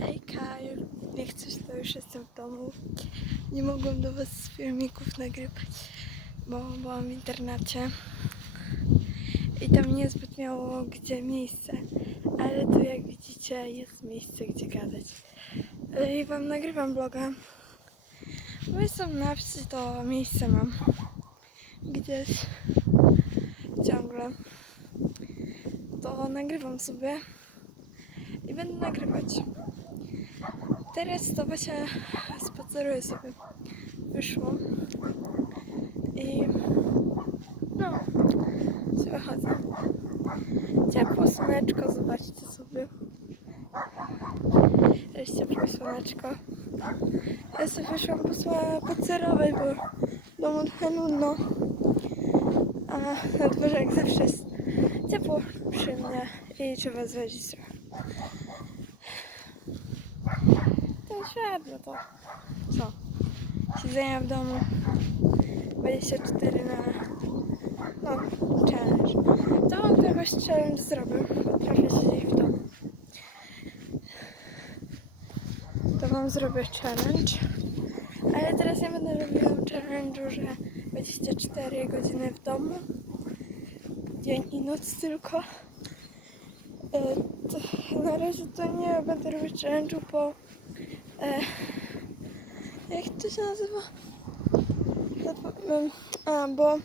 Hejka, jak coś to już jestem w domu. Nie mogłam do Was filmików nagrywać, bo byłam w internacie i tam niezbyt miało gdzie miejsce, ale tu jak widzicie jest miejsce gdzie gadać. I Wam nagrywam vloga, bo jestem na wsi, to miejsce mam gdzieś ciągle. To nagrywam sobie i będę nagrywać. Teraz to właśnie spaceruję sobie. Wyszło. I no, sobie chodzę. Ciepło słoneczko, zobaczcie sobie. Jest ciepłe słoneczko. Ja sobie wyszłam pospacerować, bo domu trochę nudno. A na dworze jak zawsze jest ciepło, przyjemnie i trzeba zwiedzić trochę. Ten świat, no to co? Siedzenia w domu 24 na no, challenge. To wam jakoś challenge zrobił. Potrafię siedzieć w domu. To wam zrobię challenge. Ale teraz ja będę robiła challenge'u, że 24 godziny w domu. Dzień i noc tylko. E, na razie to nie będę robić challenge'u, bo e, jak to się nazywa? A, bo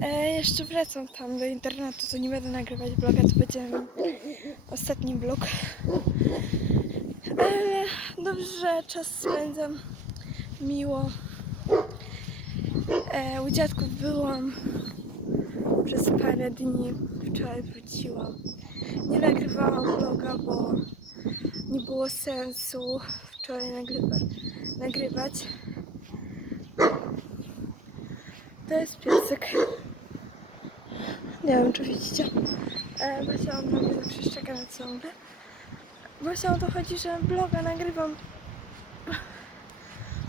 e, jeszcze wracam tam do internetu, to nie będę nagrywać vloga, to będzie ostatni vlog. Ale dobrze, czas spędzam miło. E, u dziadków byłam przez parę dni. Wczoraj wróciłam. Nie nagrywałam vloga, bo było sensu wczoraj nagrywa, nagrywać. To jest piesek. Nie wiem, czy widzicie. E, Basia on mnie zawsze na ciągle. Właśnie o to chodzi, że vloga nagrywam.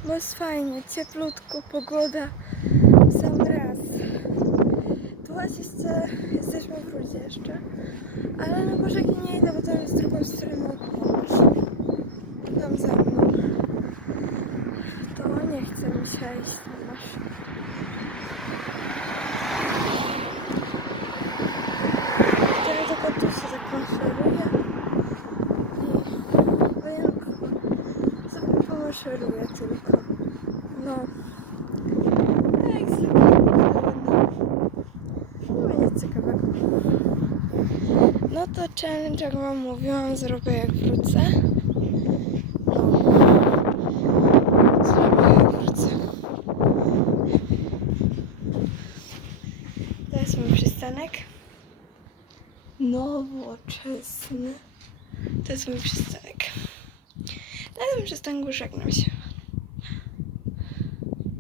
Bo jest fajnie, cieplutko, pogoda sam raz. Tu właśnie jesteśmy w Rudzie jeszcze. Ale na Bożeki nie idę, bo tam jest drugą stroną pomóż. Tam za mną. To nie chce mi się iść tam masz. Teraz tylko tu się maszeruje. I wojenko sobie pomaszeruje tylko. No. A jak zwykle ładnie. Nie nic ciekawego. No to challenge, jak wam mówiłam, zrobię jak wrócę. No. Zrobię jak wrócę. To jest mój przystanek. Nowoczesny. To jest mój przystanek. Na tym przystanku żegnam się.